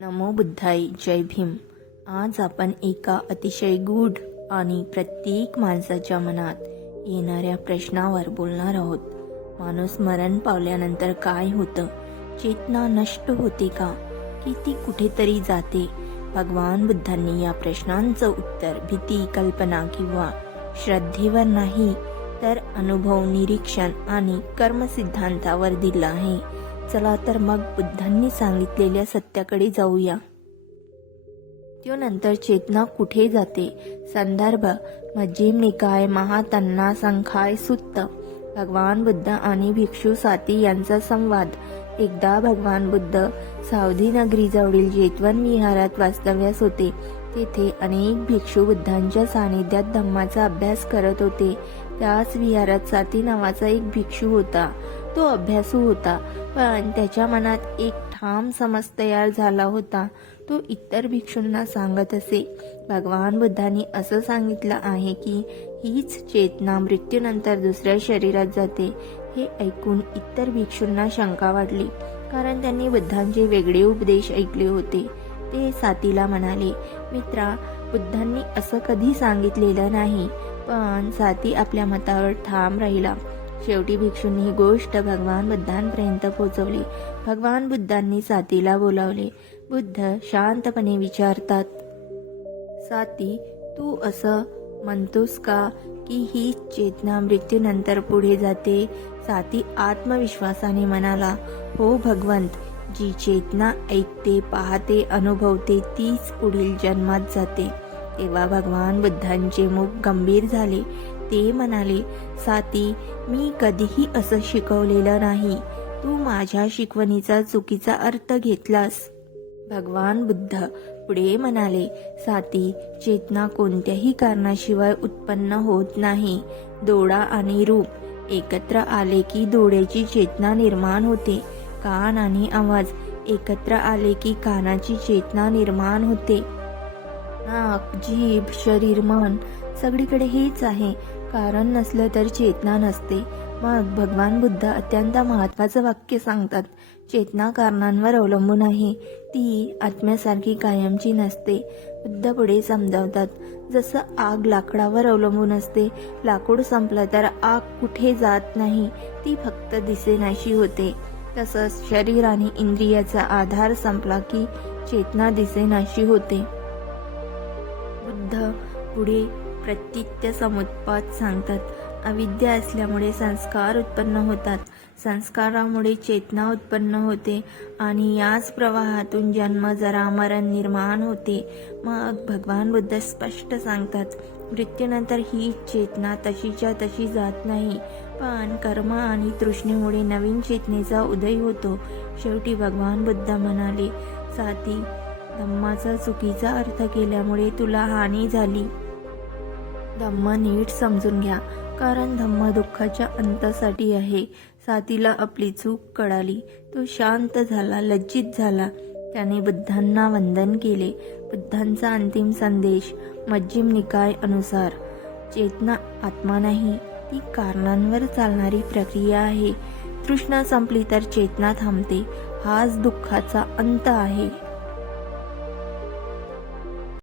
नमो बुद्धाई जय भीम. आज आपण एका अतिशय गूढ आणि प्रत्येक माणसाच्या मनात येणाऱ्या प्रश्नावर बोलणार आहोत. माणूस मरण पावल्यानंतर काय होतं? चेतना नष्ट होते का? की ती कुठेतरी जाते. भगवान बुद्धांनी या प्रश्नांचं उत्तर भीती कल्पना किंवा श्रद्धेवर नाही तर अनुभव निरीक्षण आणि कर्मसिद्धांतावर दिलं आहे. चला तर मग बुद्धांनी सांगितलेल्या सत्याकडे जाऊया. त्यानंतर चेतना कुठे जाते? संदर्भ मज्जिम निकाय महातन्ना संखाय सुत्त. भगवान बुद्ध आणि भिक्षू साती यांचा संवाद. एकदा भगवान बुद्ध सावधी नगरीजवळील जेतवन विहारात वास्तव्यास होते. तेथे अनेक भिक्षू बुद्धांच्या सानिध्यात धम्माचा अभ्यास करत होते. त्याच विहारात साती नावाचा एक भिक्षू होता. तो अभ्यासू होता. पण त्याच्या मनात एक ठाम समज तयार झाला होता. तो इतर भिक्षूंना सांगत असे. भगवान बुद्धांनी असं सांगितलं आहे की हीच चेतना मृत्यूनंतर दुसऱ्या शरीरात जाते. हे ऐकून इतर भिक्षूंना शंका वाटली कारण त्यांनी बुद्धांचे वेगळे उपदेश ऐकले होते. ते सातीला म्हणाले मित्रा बुद्धांनी असं कधी सांगितलेलं नाही. पण साती आपल्या मतावर ठाम राहिला. शेवटी भिक्षूंनी ही गोष्ट भगवान बुद्धांपर्यंत पोहोचवली भगवान बुद्धांनी सातीला बोलावले बुद्ध शांतपणे विचारतात साती तू असं म्हणतोस का की ही चेतना मृत्यूनंतर पुढे जाते? साती आत्मविश्वासाने म्हणाला हो भगवंत जी चेतना ऐकते पाहते अनुभवते तीच पुढील जन्मात जाते. तेव्हा भगवान बुद्धांचे मुख गंभीर झाले. ते म्हणाले साती मी कधीही असं शिकवलेलं नाही. तू माझ्या शिकवणीचा चुकीचा अर्थ घेतलास. भगवान बुद्ध पुढे म्हणाले साती चेतना कोणत्याही कारणाशिवाय उत्पन्न होत नाही. दोडा आणि रूप एकत्र आले की दोड्याची चेतना निर्माण होते. कान आणि आवाज एकत्र आले की कानाची चेतना निर्माण होते. नाक जीभ शरीर मन सगळीकडे हेच आहे. कारण नसलं तर चेतना नसते. मग भगवान बुद्ध अत्यंत महत्वाचं वाक्य सांगतात. चेतना कारणांवर अवलंबून आहे. ती आत्म्यासारखी कायमची नसते. बुद्ध पुढे समजावतात. जसं आग लाकडावर अवलंबून असते लाकूड संपलं तर आग कुठे जात नाही ती फक्त दिसेनाशी होते. तसंच शरीर आणि इंद्रियाचा आधार संपला की चेतना दिसेनाशी होते. बुद्ध पुढे प्रत्यित्य समुत्पाद सांगतात. अविद्या असल्यामुळे संस्कार उत्पन्न होतात. संस्कारामुळे चेतना उत्पन्न होते आणि याच प्रवाहातून जन्म जरा मरण निर्माण होते. मग भगवान बुद्ध स्पष्ट सांगतात मृत्यूनंतर ही चेतना तशीच्या तशी जात नाही. पण कर्म आणि तृष्णेमुळे नवीन चेतनेचा उदय होतो. शेवटी भगवान बुद्ध म्हणाले साती धम्माचा चुकीचा अर्थ केल्यामुळे तुला हानी झाली. धम्म नीट समजून घ्या. कारण धम्म दुःखाच्या अंतासाठी आहे. साथीला आपली चूक कळाली. तो शांत झाला लज्जित झाला. त्याने बुद्धांना वंदन केले. बुद्धांचा अंतिम संदेश मज्जिम निकाय अनुसार. चेतना आत्मा नाही ती कारणांवर चालणारी प्रक्रिया आहे. तृष्णा संपली तर चेतना थांबते. हाच दुःखाचा अंत आहे.